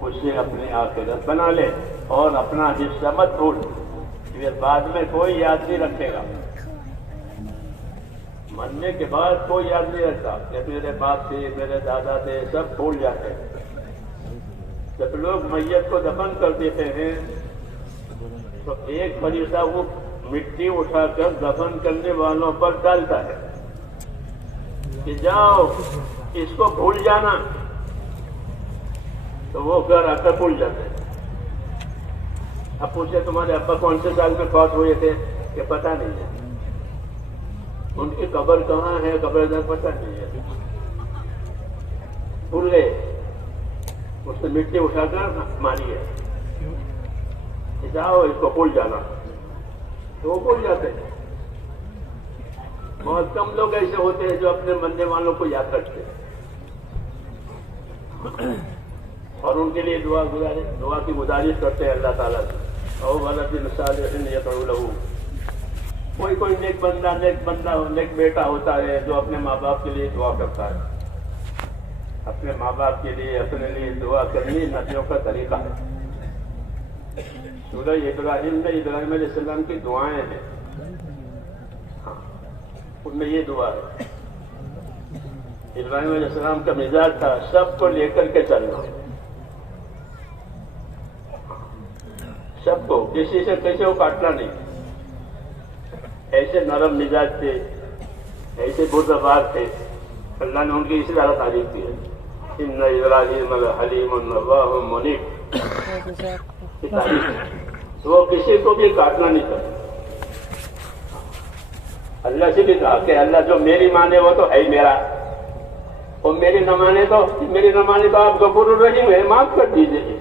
اس سے اپنی آخرت بنا لے اور اپنا حصہ مت بھول، پھر بعد میں کوئی یاد نہیں رکھے گا، مرنے کے بعد کوئی یاد نہیں رکھتا کہ میرے باپ تھے، میرے دادا تھے، سب بھول جاتے ہیں۔ جب لوگ میت کو دفن کر دیتے ہیں تو ایک فرشتہ وہ مٹی اٹھا کر دفن کرنے والوں پر ڈالتا ہے کہ جاؤ اس کو بھول جانا، تو وہ گھر آ کر بھول جاتے ہیں۔ اب پوچھے تمہارے ابا کون سے سال میں فوت ہوئے تھے کہ پتہ نہیں ہے، ان کی قبر کہاں ہے قبر پتہ نہیں ہے، بھول گئے، اس سے مٹی اٹھا کر ماری ہے، جاؤ اس کو بھول جانا، تو وہ بھول جاتے ہیں۔ بہت کم لوگ ایسے ہوتے ہیں جو اپنے مرنے والوں کو یاد رکھتے ہیں اور ان کے لیے دعا کی گزارش کرتے ہیں اللہ تعالیٰ سے، او ولد صالح یدعو لہ۔ کوئی نیک بندہ نیک بیٹا ہوتا ہے جو اپنے ماں باپ کے لیے دعا کرتا ہے۔ اپنے ماں باپ کے لیے اپنے لیے دعا کرنی نبیوں کا طریقہ ہے۔ سورہ ابراہیم میں ابراہیم علیہ السلام کی دعائیں ہیں، ان میں یہ دعا ہے۔ ابراہیم علیہ السلام کا مزاج تھا سب کو لے کر کے چلنا، سب کو، کسی سے کسی کو کاٹنا نہیں، ایسے نرم مزاج تھے، ایسے بردبار تھے، اللہ نے ان کی اسی طرح تعریف کی ہے، ان ابراہیم لحلیم اواہ منیب، وہ کسی کو بھی کاٹنا نہیں چاہتے۔ اللہ سے بھی کہا کہ اللہ جو میری مانے وہ تو ہے ہی میرا، اور میری نہ مانے تو آپ غفور الرحیم ہے، معاف کر دیجیے۔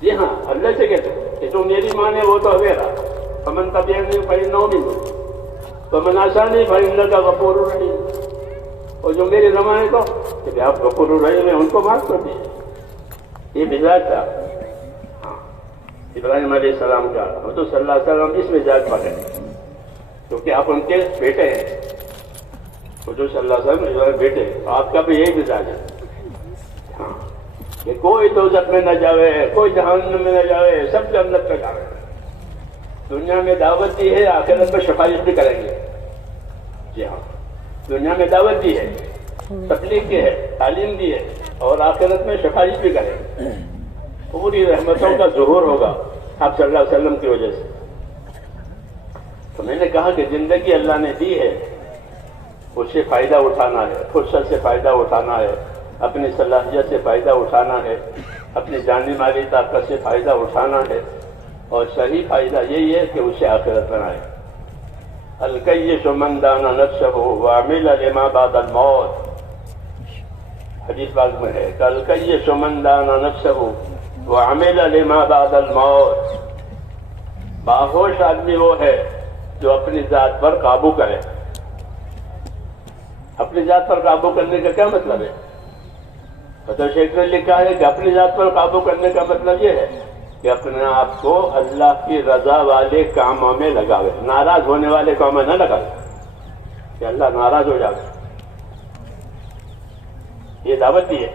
جی ہاں، اللہ سے کہتے ہیں کہ جو میری مانے وہ تو میرا، فمن تبعنی فإنہ منی ومن عصانی فإنک غفور الرحیم، اور جو میری نہ مانے تو کہ آپ غفور الرحیم ہیں، ان کو معاف کر دیجیے۔ یہ مزاج تھا ابراہیم علیہ السلام کا۔ حضور صلی اللہ علیہ وسلم اس مزاج پر ہے کیونکہ آپ ان کے بیٹے ہیں، حضور صلی اللہ علیہ وسلم ابراہیم بیٹے، آپ کا بھی یہی مزاج ہے کہ کوئی دوزخ میں نہ جاوے، کوئی جہنم میں نہ جاوے، سب جنت میں جاوے۔ دنیا میں دعوت دی ہے، آخرت میں سفارش بھی کریں گے۔ جی ہاں، دنیا میں دعوت دی ہے، تبلیغ کی ہے، تعلیم دی ہے، اور آخرت میں سفارش بھی کریں گے۔ پوری رحمتوں کا ظہور ہوگا آپ صلی اللہ علیہ وسلم کی وجہ سے۔ تو میں نے کہا کہ زندگی اللہ نے دی ہے، اس سے فائدہ اٹھانا ہے، فرصت سے فائدہ اٹھانا ہے، اپنی صلاحیت سے فائدہ اٹھانا ہے، اپنی جانی مالی طاقت سے فائدہ اٹھانا ہے، اور صحیح فائدہ یہی ہے کہ اسے آخرت بنائے۔ الکیس من دان نفسہ وعمل لما بعد الموت، حدیث پاک میں ہے کہ الکیس من دان نفسہ وعمل لما بعد الموت، باہوش آدمی وہ ہے جو اپنی ذات پر قابو کرے۔ اپنی ذات پر قابو کرنے کا کیا مطلب ہے؟ فتح شیخ نے لکھا ہے کہ اپنی ذات پر قابو کرنے کا مطلب یہ ہے کہ اپنے آپ کو اللہ کی رضا والے کاموں میں لگاوے، ناراض ہونے والے کاموں میں نہ لگاوے کہ اللہ ناراض ہو جائے۔ یہ دعوت دی ہے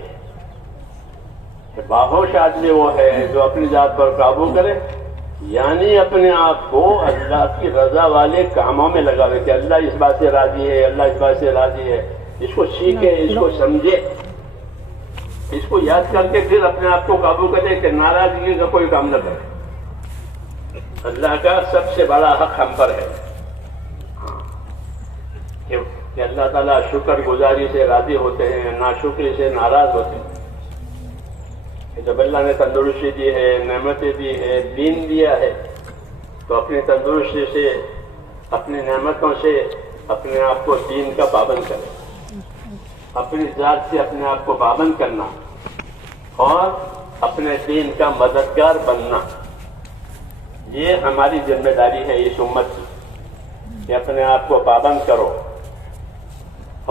کہ باہوش آدمی وہ ہے جو اپنی ذات پر قابو کرے، یعنی اپنے آپ کو اللہ کی رضا والے کاموں میں لگاوے کہ اللہ اس بات سے راضی ہے، اللہ اس بات سے راضی ہے، اس کو سیکھے، اس کو سمجھے، اس کو یاد کر کے پھر اپنے آپ کو قابو کرے کہ ناراضگی کا کوئی کام نہ کرے۔ اللہ کا سب سے بڑا حق ہم پر ہے کہ اللہ تعالیٰ شکر گزاری سے راضی ہوتے ہیں، ناشکری سے ناراض ہوتے ہیں۔ جب اللہ نے تندرستی دی ہے، نعمتیں دی ہے، دین دیا ہے، تو اپنی تندرستی سے، اپنی نعمتوں سے اپنے آپ کو دین کا پابند کرے، اپنی ذات سے اپنے آپ کو پابند کرنا اور اپنے دین کا مددگار بننا، یہ ہماری ذمہ داری ہے اس امت کی کہ اپنے آپ کو پابند کرو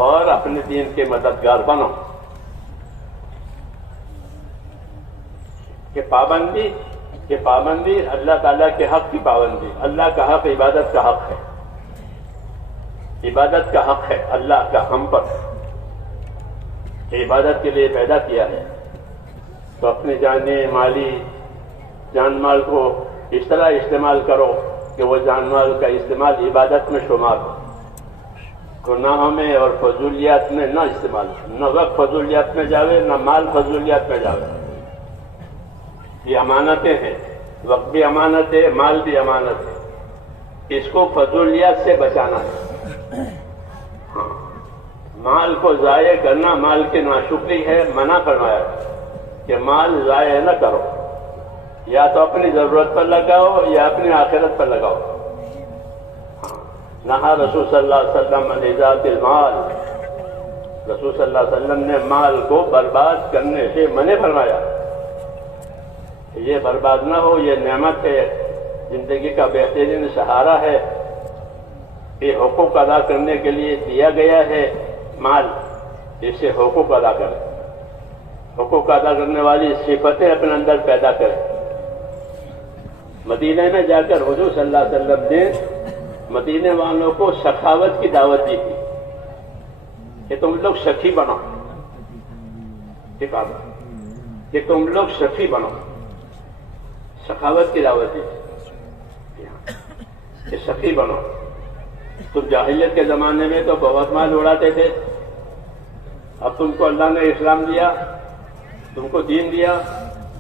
اور اپنے دین کے مددگار بنو۔ کہ پابندی اللہ تعالیٰ کے حق کی پابندی، اللہ کا حق عبادت کا حق ہے، عبادت کا حق ہے اللہ کا ہم پر، عبادت کے لیے پیدا کیا ہے، تو اپنی جانی مالی جان مال کو اس طرح استعمال کرو کہ وہ جان مال کا استعمال عبادت میں شمار ہو، گناہوں میں اور فضولیات میں نہ استعمال، نہ وقت فضولیات میں جاوے نہ مال فضولیات میں جاوے۔ یہ امانتیں ہیں، وقت بھی امانت ہے، مال بھی امانت ہے، اس کو فضولیات سے بچانا ہے۔ مال کو ضائع کرنا مال کی ناشکری ہے، منع فرمایا کہ مال ضائع نہ کرو، یا تو اپنی ضرورت پر لگاؤ یا اپنی آخرت پر لگاؤ۔ نہا رسول صلی اللہ علیہ وسلم عن اضاعۃ المال، رسول صلی اللہ علیہ وسلم نے مال کو برباد کرنے سے منع فرمایا۔ یہ برباد نہ ہو، یہ نعمت ہے، زندگی کا بہترین سہارا ہے، یہ حقوق ادا کرنے کے لیے دیا گیا ہے مال، اس سے حقوق ادا کریں، حقوق ادا کرنے والی صفتیں اپنے اندر پیدا کریں۔ مدینہ میں جا کر حضور صلی اللہ علیہ وسلم نے مدینے والوں کو سخاوت کی دعوت دی تھی کہ تم لوگ سخی بنو، کہ تم لوگ سخی بنو، سخاوت کی دعوت دی کہ سخی بنو۔ تم جاہلیت کے زمانے میں تو بہت مال اڑاتے تھے، اب تم کو اللہ نے اسلام دیا، تم کو دین دیا،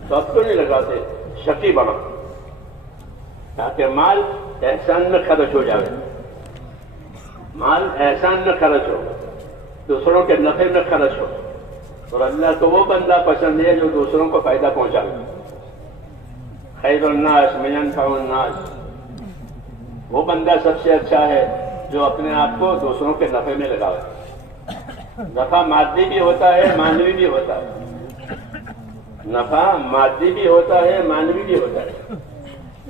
تو اب کیوں نہیں لگاتے؟ سخی بنو تاکہ مال احسان میں خرچ ہو جائے، مال احسان میں خرچ ہو، دوسروں کے نفع میں خرچ ہو، اور اللہ کو وہ بندہ پسند ہے جو دوسروں کو فائدہ پہنچائے۔ خیر الناس من ينفع الناس، وہ بندہ سب سے اچھا ہے جو اپنے آپ کو دوسروں کے نفع میں لگاوے۔ نفع مادی بھی ہوتا ہے، معنوی بھی ہوتا ہے، نفع مادی بھی ہوتا ہے، معنوی بھی ہوتا ہے۔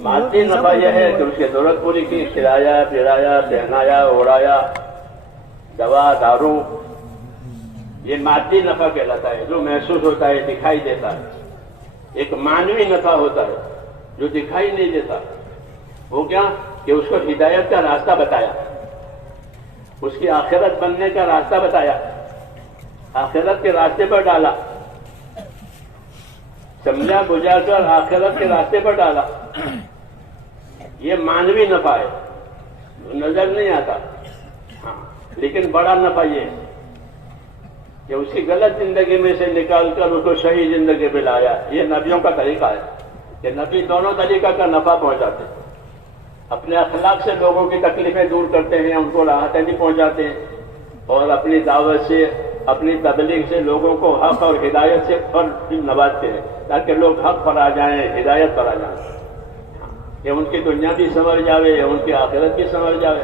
مادی نفع یہ ہے کہ اس کی ضرورت پوری کی، کھلایا پلایا پہنایا اڑایا، دوا دارو، یہ مادی نفع کہلاتا ہے جو محسوس ہوتا ہے، دکھائی دیتا ہے۔ ایک معنوی نفع ہوتا ہے جو دکھائی نہیں دیتا، وہ کیا کہ اس کو ہدایت کا راستہ بتایا، اس کی آخرت بننے کا راستہ بتایا، آخرت کے راستے پر ڈالا، سمجھا بجھا کر آخرت کے راستے پر ڈالا۔ یہ معنوی نفع ہے، نظر نہیں آتا، ہاں، لیکن بڑا نفع یہ ہے کہ اس کی غلط زندگی میں سے نکال کر اس کو صحیح زندگی میں لایا۔ یہ نبیوں کا طریقہ ہے کہ نبی دونوں طریقہ کا نفع پہنچاتے ہیں، اپنے اخلاق سے لوگوں کی تکلیفیں دور کرتے ہیں، ان کو راحتیں بھی پہنچاتے ہیں، اور اپنی دعوت سے، اپنی تبلیغ سے لوگوں کو حق اور ہدایت سے نوازتے ہیں تاکہ لوگ حق پر آ جائیں، ہدایت پر آ جائیں، کہ ان کی دنیا بھی سنور جاوے، ان کی آخرت بھی سنور جاوے،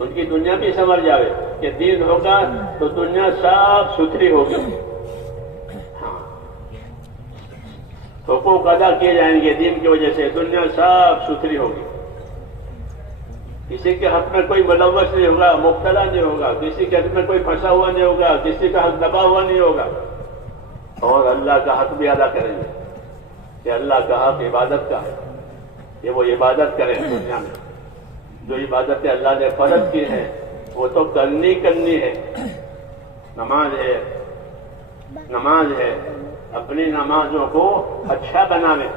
ان کی دنیا بھی سنور جاوے کہ دین ہوگا تو دنیا صاف ستھری ہوگی، ہاں، حقوق ادا کیے جائیں گے دین کی وجہ سے، دنیا صاف ستھری ہوگی، کسی کے حق میں کوئی ملوث نہیں ہوگا، مبتلا نہیں ہوگا، کسی کے حق میں کوئی پھنسا ہوا نہیں ہوگا، کسی کا حق دبا ہوا نہیں ہوگا، اور اللہ کا حق بھی ادا کریں گے کہ اللہ کا حق عبادت کا ہے، کہ وہ عبادت کریں دنیا میں، جو عبادتیں اللہ نے فرض کی ہیں وہ تو کرنی ہے، نماز ہے، اپنی نمازوں کو اچھا بناویں،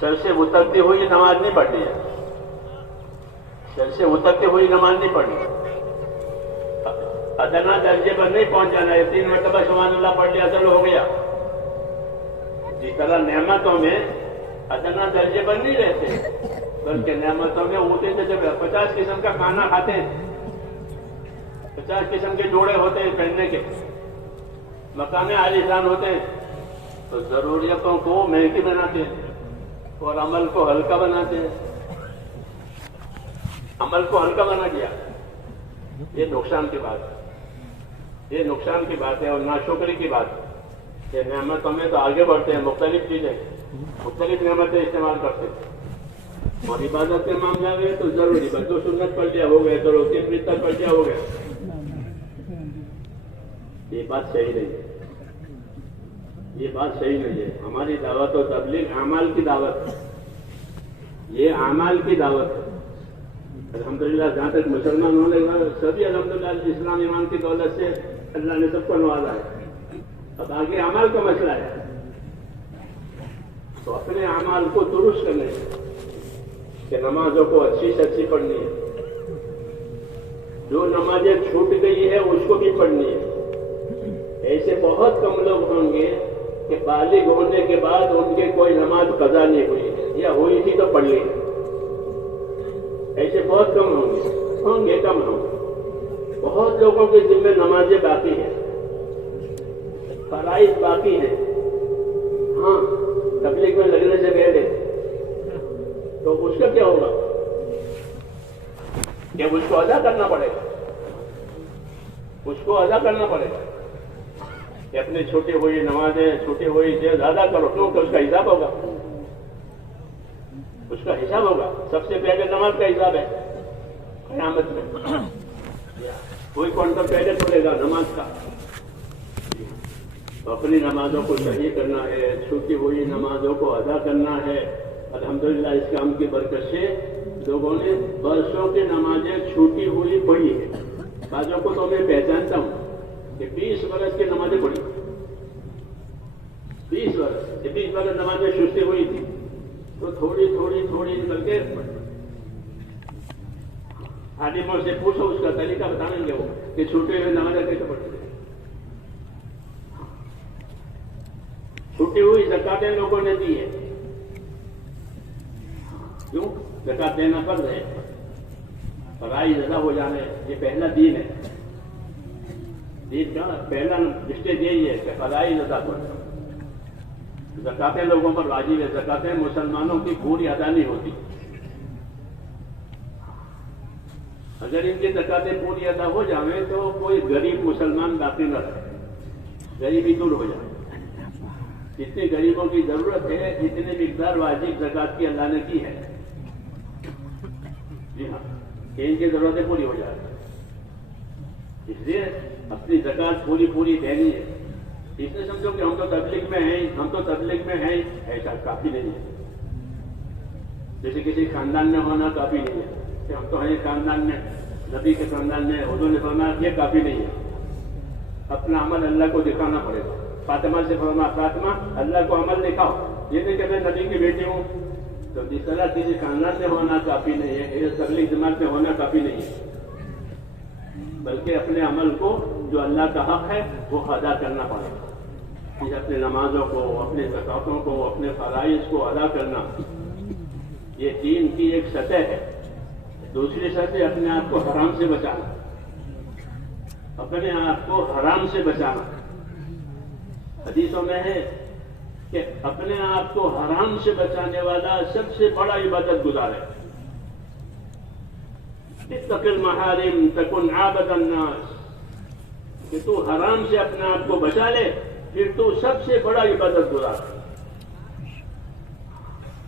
سر سے اترتی ہوئی نماز نہیں پڑھنی ہے، سر سے اترتی ہوئی نماز نہیں پڑھنی، ادنا درجے پر نہیں پہنچ جانا ہے، 3 مرتبہ سبحان اللہ پڑھ لیا چلو ہو گیا۔ جس طرح نعمتوں میں ادنا درجے پر نہیں رہتے، بلکہ نعمتوں میں اونچے سے جب 50 قسم کا کھانا کھاتے ہیں، 50 قسم کے جوڑے ہوتے ہیں پہننے کے، مکان عالیشان ہوتے ہیں، تو ضروریتوں کو مہنگی بناتے ہیں اور عمل کو ہلکا بناتے ہیں، عمل کو ہلکا بنا دیا، یہ نقصان کی بات ہے، یہ نقصان کی بات ہے اور ناشکری کی بات ہے کہ نعمتوں میں تو آگے بڑھتے ہیں، مختلف چیزیں، مختلف نعمتیں استعمال کرتے ہیں، اور عبادت کے معاملہ میں تو ضروری بس 2 سنت پڑھ لیا ہو گئے، چلو 3 بستر پڑھ لیا ہو گیا، یہ بات صحیح نہیں ہے، یہ بات صحیح نہیں ہے۔ ہماری دعوت و تبلیغ اعمال کی دعوت ہے، یہ اعمال کی دعوت ہے۔ الحمدللہ جہاں تک مسلمان ہونے کا سبھی الحمدللہ اسلام ایمان کی دولت سے اللہ نے سب کو نوازا ہے، اب آگے اعمال کا مسئلہ ہے، تو اپنے اعمال کو درست کرنے کہ نمازوں کو اچھی سے اچھی پڑھنی ہے، جو نمازیں چھوٹ گئی ہے اس کو بھی پڑھنی ہے۔ ایسے بہت کم لوگ ہوں گے کہ بالغ ہونے کے بعد ان کے کوئی نماز قضا نہیں ہوئی ہے، یا ہوئی تھی تو پڑھ لی ہے۔ ایسے بہت کم ہوں گے کم ہوں گے۔ بہت لوگوں کے ذمہ نمازیں باقی ہیں، فرائض باقی ہیں، ہاں تبلیغ میں لگنے سے پہلے، تو اس کا کیا ہوگا؟ کہ اس کو ادا کرنا پڑے گا، اس کو ادا کرنا پڑے گا کہ اپنی چھوٹی ہوئی نمازیں، چھوٹی ہوئی چیز ادا کرو، کیونکہ اس کا حساب ہوگا، اس کا حساب ہوگا۔ سب سے پہلے نماز کا حساب ہے قیامت میں، کوئی کاؤنٹر پہلے کھلے گا نماز کا۔ اپنی نمازوں کو صحیح کرنا ہے، چھوٹی ہوئی نمازوں کو ادا کرنا ہے۔ الحمدللہ اس کام کی برکت سے لوگوں نے برسوں کی نمازیں چھوٹی ہوئی پڑھی ہے۔ بعضوں کو تو میں پہچانتا ہوں کہ 20 برس کی نمازیں پڑھی، 20 برس نمازیں سستی ہوئی تھی، تو تھوڑی کر کے عالموں سے پوچھو، اس کا طریقہ بتائیں گے وہ کہ چھوٹی ہوئی نمازیں کیسے پڑھتے ہیں۔ چھوٹی ہوئی زکاتیں لوگوں نے دی ہے، کیوں؟ زکات دینا پڑ رہے، فرائض ادا ہو جانے، یہ پہلا دین ہے۔ دین کا پہلا اسٹیج یہی ہے کہ فرائض ادا کر دو۔ زکاتیں لوگوں پر واجب ہے، زکاتیں مسلمانوں کی پوری ادا نہیں ہوتی۔ اگر ان کی زکاتیں پوری ادا ہو جائیں تو کوئی غریب مسلمان باقی نہ رہے، غریبی دور ہو جائے۔ جتنے غریبوں کی ضرورت ہے اتنے مقدار واجب زکات کی اللہ نے کی ہے، جی ہاں، کہ ان کی ضرورتیں پوری ہو جائیں، اس لیے اپنی زکات پوری دینی ہے۔ اس نے سمجھو کہ ہم تو تبلیغ میں ہیں، ایسا کافی نہیں ہے۔ جیسے کسی خاندان میں ہونا کافی نہیں ہے کہ ہم تو ہیں خاندان میں، نبی کے خاندان میں، حضور نے فرمایا، یہ کافی نہیں ہے۔ اپنا عمل اللہ کو دکھانا پڑے گا۔ فاطمہ سے فرمایا، فاطمہ اللہ کو عمل دکھاؤ، یہ نہیں کہ میں نبی کی بیٹی ہوں۔ تو جس طرح کسی خاندان میں ہونا کافی نہیں ہے، تبلیغ جماعت میں ہونا کافی نہیں ہے، بلکہ اپنے عمل کو جو اللہ کا حق ہے وہ ادا کرنا پڑے گا۔ اپنے نمازوں کو، اپنے زکاتوں کو، اپنے فرائض کو ادا کرنا، یہ دین کی ایک سطح ہے۔ دوسری سطح اپنے آپ کو حرام سے بچانا، اپنے آپ کو حرام سے بچانا۔ حدیثوں میں ہے کہ اپنے آپ کو حرام سے بچانے والا سب سے بڑا عبادت گزار ہے۔ اتق المحارم تکن عابد الناس، کہ تو حرام سے اپنے آپ کو بچا لے، پھر تو سب سے بڑا عبادت گزار ہے،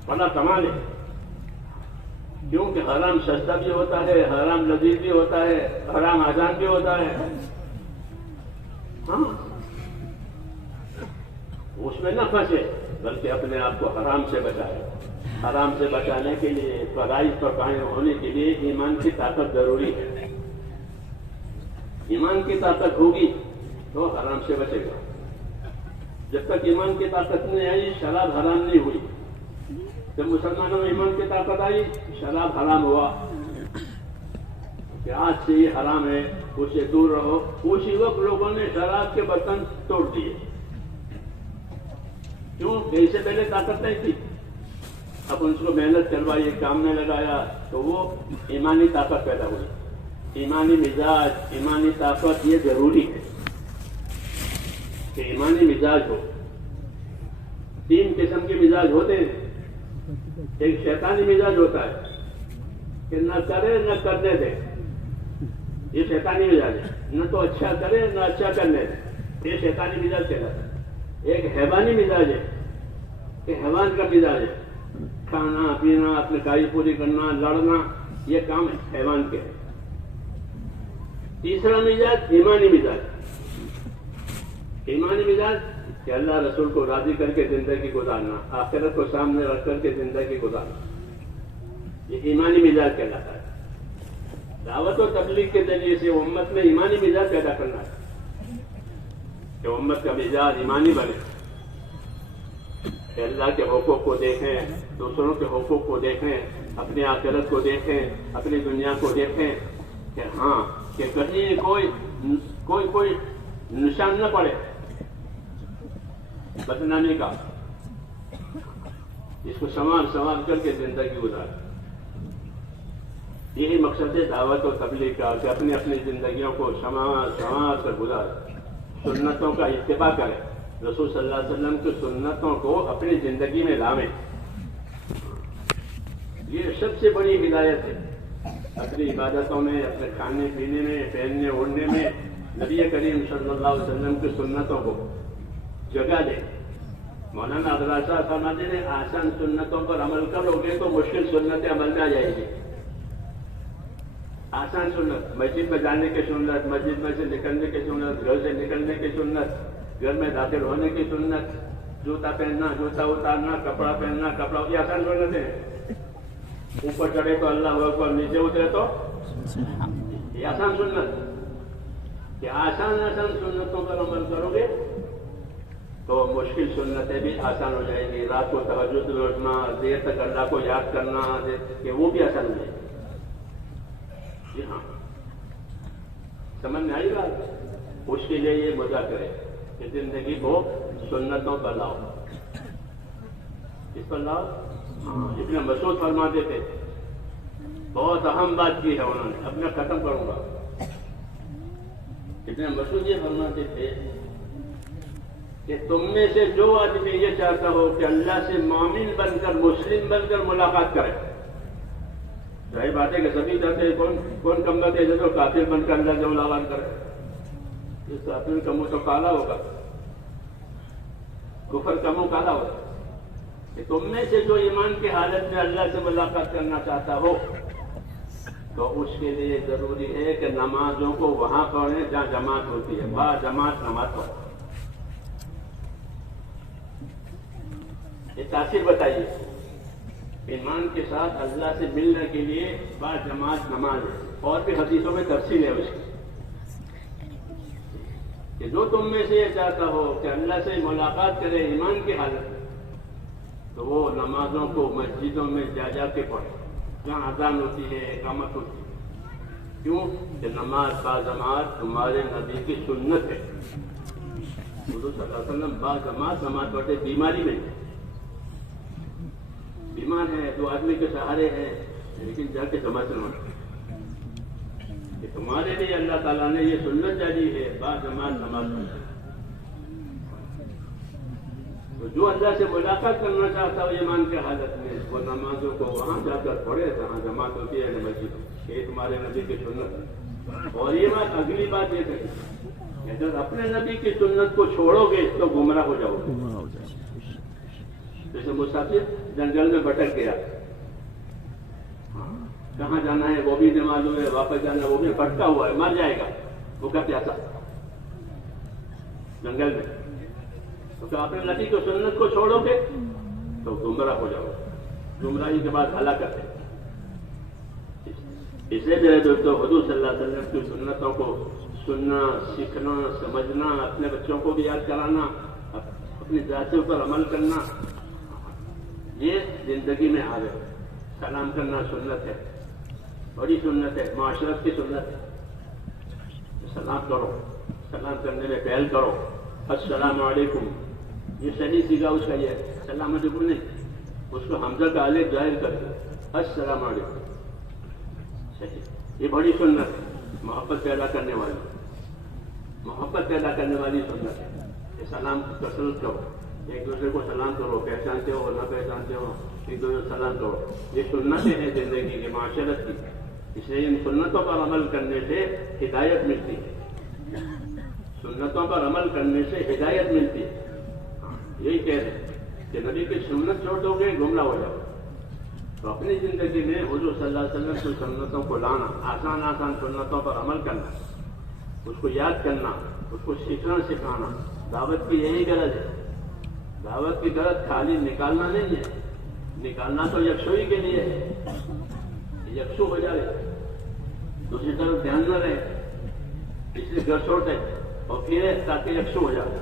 بڑا کمال ہے۔ کیونکہ حرام سستا بھی ہوتا ہے، حرام لذیذ بھی ہوتا ہے، حرام آسان بھی ہوتا ہے، ہاں، اس میں نہ پھنسے بلکہ اپنے آپ کو حرام سے بچائے۔ حرام سے بچانے کے لیے، فرائض پر قائم ہونے کے لیے ایمان کی طاقت ضروری ہے۔ ایمان کی طاقت ہوگی تو حرام سے بچے گا۔ جب تک ایمان کی طاقت نہیں آئی، شراب حرام نہیں ہوئی۔ جب مسلمانوں میں ایمان کی طاقت آئی، شراب حرام ہوا کہ آج سے یہ حرام ہے، اس سے دور رہو۔ اسی وقت لوگوں نے شراب کے برتن توڑ دیے، کیوں؟ کہ اس سے پہلے طاقت نہیں تھی، اب ان کو محنت کروائی، کام میں لگایا تو وہ ایمانی طاقت پیدا ہوئی۔ ایمانی مزاج، ایمانی طاقت یہ ضروری ہے کہ ایمانی مزاج ہو۔ 3 قسم کے مزاج ہوتے ہیں۔ ایک شیطانی مزاج ہوتا ہے کہ نہ کرے نہ کرنے دے، یہ شیطانی مزاج ہے۔ نہ تو اچھا کرے نہ اچھا کرنے دے، یہ شیطانی مزاج کہلاتا ہے۔ ایک حیوانی مزاج ہے کہ حیوان کا مزاج ہے، کھانا پینا، اپنی کائی پوری کرنا، لڑنا، یہ کام حیوان کے ہے۔ تیسرا مزاج ایمانی مزاج۔ ایمانی مزاج کہ اللہ رسول کو راضی کر کے زندگی گزارنا، آخرت کو سامنے رکھ کر کے زندگی گزارنا، یہ ایمانی مزاج کہلاتا ہے۔ دعوت و تبلیغ کے ذریعے سے امت میں ایمانی مزاج پیدا کرنا ہے کہ امت کا مزاج ایمانی بنے، کہ اللہ کے حقوق کو دیکھیں، دوسروں کے حقوق کو دیکھیں، اپنی آخرت کو دیکھیں، اپنی دنیا کو دیکھیں، کہ ہاں کہ کہیں کوئی نشان نہ پڑے بدنامی کا، اس کو سنوار کر کے زندگی گزارے۔ یہی مقصد ہے دعوت و تبلیغ کا، کہ اپنی اپنی زندگیوں کو سنوار کر گزارے، سنتوں کا اتباع کریں، رسول صلی اللہ علیہ وسلم کی سنتوں کو اپنی زندگی میں لاویں۔ یہ سب سے بڑی ہدایت ہے، اپنی عبادتوں میں، اپنے کھانے پینے میں، پہننے اوڑھنے میں نبی کریم صلی اللہ علیہ وسلم کی سنتوں کو جگہ دے۔ مولانا عبداللہ صاحب فرماتے ہیں آسان سنتوں پر عمل کرو گے تو مشکل سنتیں عمل میں آ جائیں گی۔ آسان سنت، مسجد میں جانے کی سنت، مسجد میں سے نکلنے کی سنت، گھر سے نکلنے کی سنت، گھر میں داخل ہونے کی سنت، جوتا پہننا، جوتا اتارنا، کپڑا پہننا، کپڑا، یہ آسان سنت ہے۔ اوپر چڑھے تو اللہ اکبر، نیچے اترے تو یہ آسان سنت، کہ آسان سنتوں پر عمل کرو گے تو مشکل سنتیں بھی آسان ہو جائیں گی۔ رات کو تہجد لوٹنا، دیر تک اللہ کو یاد کرنا، کہ وہ بھی آسان ہو جائے گی۔ جی ہاں، سمجھ میں آئی بات؟ اس کے لیے یہ مذاکرہ ہے کہ زندگی کو سنتوں پر لاؤ، اس پر لاؤ۔ ابن مسعود فرماتے تھے، بہت اہم بات کی ہے انہوں نے، اب میں ختم کروں گا۔ ابن مسعود یہ فرماتے تھے کہ تم میں سے جو آدمی یہ چاہتا ہو کہ اللہ سے مومن بن کر، مسلم بن کر ملاقات کرے، ظاہر بات ہے کہ سبھی چاہتے ہیں، کون کم بات ہے جو کافر بن کر اللہ سے ملاقات کرے؟ اس کافر کا منہ تو کالا ہوگا، کفر کا منہ کالا ہوگا۔ کہ تم میں سے جو ایمان کی حالت میں اللہ سے ملاقات کرنا چاہتا ہو تو اس کے لیے ضروری ہے کہ نمازوں کو وہاں پڑھیں جہاں جماعت ہوتی ہے، وہاں جماعت نماز پڑھیں۔ یہ تاثیر بتائیے، ایمان کے ساتھ اللہ سے ملنے کے لیے با جماعت نماز ہے، اور بھی حدیثوں میں تفصیل ہے اس کی، کہ جو تم میں سے یہ چاہتا ہو کہ اللہ سے ملاقات کرے ایمان کی حالت میں، تو وہ نمازوں کو مسجدوں میں جا کے پڑھے جہاں اذان ہوتی ہے، اقامت ہوتی ہے۔ کیوں؟ کہ نماز با جماعت تمہارے نبی کی سنت ہے۔ حضور صلی اللہ علیہ وسلم با جماعت نماز پڑھتے بیماری میں، بیمار ہے، دو آدمی کے سہارے ہیں، لیکن جا کے جماعت نہ کہ تمہارے لیے اللہ تعالیٰ نے یہ سنت جاری ہے، با جماعت نماز پڑھنا۔ تو جو اللہ سے ملاقات کرنا چاہتا ہو ایمان کی حالت میں، وہ نمازوں کو وہاں جا کر پڑھے جہاں جماعت ہوتی ہے مسجد، یہ تمہارے نبی کی سنت ہے۔ اور یہ بات، اگلی بات یہ کہی کہ جب اپنے نبی کی سنت کو چھوڑو گے تو گمراہ ہو جاؤ گے۔ جیسے مسافر جنگل میں بھٹک گیا، کہاں جانا ہے وہ بھی نہیں معلوم ہے، واپس جانا ہے وہ بھی، بھٹکا ہوا ہے، مر جائے گا، بھوکا پیاسا جنگل میں۔ تو اپنے نبی کو سنت کو چھوڑو گے تو گمراہ ہو جاؤ، گمراہی کے بعد ہلاکت ہے۔ اس لیے میرے دوستو، حضور صلی اللہ علیہ وسلم کی سنتوں کو سننا، سیکھنا، سمجھنا، اپنے بچوں کو بھی یاد کرانا، اپنی ذاتوں پر عمل کرنا، یہ زندگی میں آ گئے۔ سلام کرنا سنت ہے، بڑی سنت ہے، معاشرت کی سنت ہے۔ سلام کرو، سلام کرنے میں پہل کرو، السلام علیکم، یہ صحیح سیگا اس کا یہ ہے، السلام علیکم نہیں، اس کو حمزہ کا الف ظاہر کر کے السلام علیکم، صحیح۔ یہ بڑی سنت ہے، محبت پیدا کرنے والی، محبت پیدا کرنے والی سنت ہے۔ یہ سلام کثرت کرو، ایک دوسرے کو سلام کرو، پہچانتے ہو نہ پہچانتے ہو ایک دوسرے کو سلام کرو، یہ سنتیں ہیں زندگی کی، معاشرت کی۔ اس لیے ان سنتوں پر عمل کرنے سے ہدایت ملتی ہے، سنتوں پر عمل کرنے سے ہدایت ملتی ہے۔ یہی کہہ رہے ہیں کہ نبی کی سنت چھوڑ دو گے گمراہ ہو جاؤ۔ تو اپنی زندگی میں حضور صلی اللہ علیہ وسلم کی سنتوں کو لانا، آسان سنتوں پر عمل کرنا، اس کو یاد کرنا، اس کو سیکھنا سکھانا، دعوت کی یہی غرض ہے۔ دعوت کی غرض خالی نکالنا نہیں ہے، نکالنا تو یکسوئی کے لیے ہے، یکسو ہو جائے، دوسری طرف دھیان نہ رہے، اس لیے گھر چھوڑتے اور پھر تاکہ یکسو ہو جائے.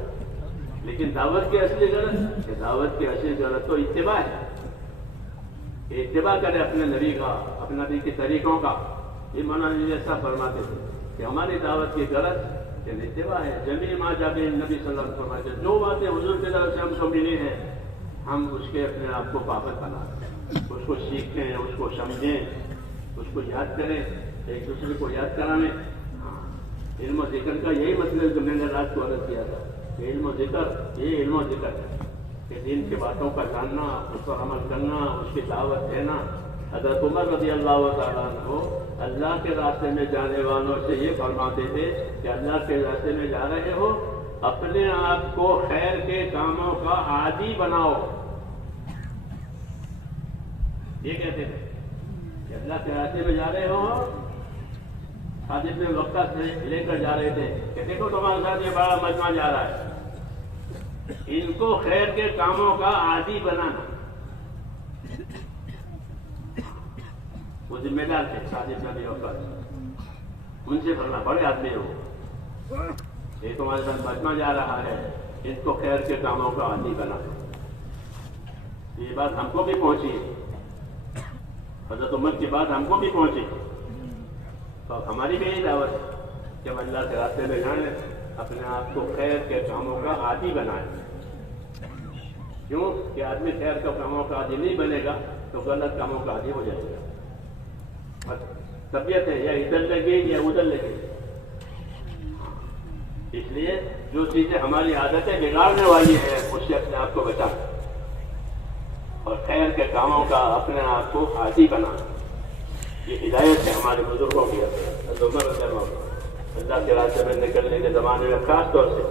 لیکن دعوت کی اصلی غرض کہ دعوت کی اصلی غرض تو اتباع ہے. اتباع کرے اپنے نبی کا، اپنے نبی کے طریقوں کا. یہ مولانا ایسا فرماتے تھے کہ ہماری دعوت کی غرض کہ اتباع ہے. جمیع ما جاء به نبی صلی اللہ علیہ وسلم فرماتے ہیں جو باتیں حضور کی طرف سے ہم کو ملی ہیں ہم اس کے اپنے آپ کو پابند بنائیں، اس کو سیکھیں، اس کو سمجھیں، اس کو یاد کریں، ایک دوسرے کو یاد کرائیں. علم و ذکر کا یہی مطلب جو میں نے رات کو عرض کیا تھا کہ علم و ذکر، یہ علم و ذکر ہے کہ دین کی باتوں کا جاننا، اس پر عمل کرنا، اس کی دعوت دینا. حضرت عمر رضی اللہ تعالیٰ عنہ اللہ کے راستے میں جانے والوں سے یہ فرماتے تھے کہ اللہ کے راستے میں جا رہے ہو اپنے آپ کو خیر کے کاموں کا عادی بناؤ. یہ کہتے تھے کہ اللہ کے راستے میں جا رہے ہو. حاجت میں وقت سے لے کر جا رہے تھے کہ دیکھو تمہارے ساتھ یہ بڑا مجمع جا رہا ہے، ان کو خیر کے کاموں کا عادی بنانا. وہ ذمہ دار تھے حاجت میں وقت، ان سے بھرنا بڑے آدمی ہو، یہ تمہارے ساتھ مجمع جا رہا ہے، ان کو خیر کے کاموں کا عادی بنانا. یہ بات ہم کو بھی پہنچی ہے، حضرت عمر کی بات ہم کو بھی پہنچی. تو ہماری بھی یہی دعوت ہے کہ ہم اللہ کے راستے میں جائیں، اپنے آپ کو خیر کے کاموں کا عادی بنائیں. کیوں کہ آدمی خیر کے کاموں کا عادی نہیں بنے گا تو غلط کاموں کا عادی ہو جائے گا. طبیعت ہے یا ادھر لگے یا ادھر لگے. اس لیے جو چیزیں ہماری عادتیں بگاڑنے والی ہیں اس سے اپنے آپ کو بچانا اور خیر کے کاموں کا اپنے آپ کو عادی بنانا. یہ ہدایت ہے ہمارے بزرگوں کی. اللہ کے راستے میں نکلنے کے زمانے میں خاص طور سے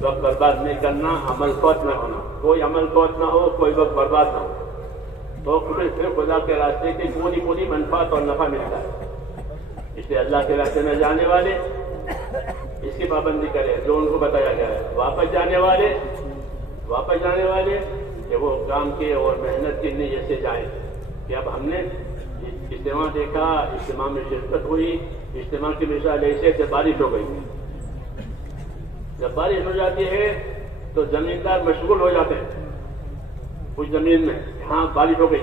وقت برباد نہیں کرنا، عمل فوت نہ ہونا. کوئی عمل فوت نہ ہو، کوئی وقت برباد نہ ہو تو پھر خدا کے راستے کی پوری منفعت اور نفع ملتا ہے. اس لیے اللہ کے راستے میں جانے والے اس کی پابندی کریں جو ان کو بتایا گیا ہے. واپس جانے والے کہ وہ کام کی اور محنت کی نیت سے جائیں کہ اب ہم نے اجتماع دیکھا، اجتماع میں شرکت ہوئی. اجتماع کی مثال ایسے کہ بارش ہو گئی. جب بارش ہو جاتی ہے تو زمیندار مشغول ہو جاتے ہیں کچھ زمین میں، ہاں بارش ہو گئی،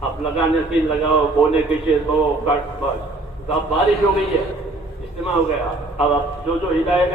اب لگانے کی لگاؤ، بونے کی چیز بو کٹ، بس اب بارش ہو گئی ہے، اجتماع ہو گیا. اب جو ہدایت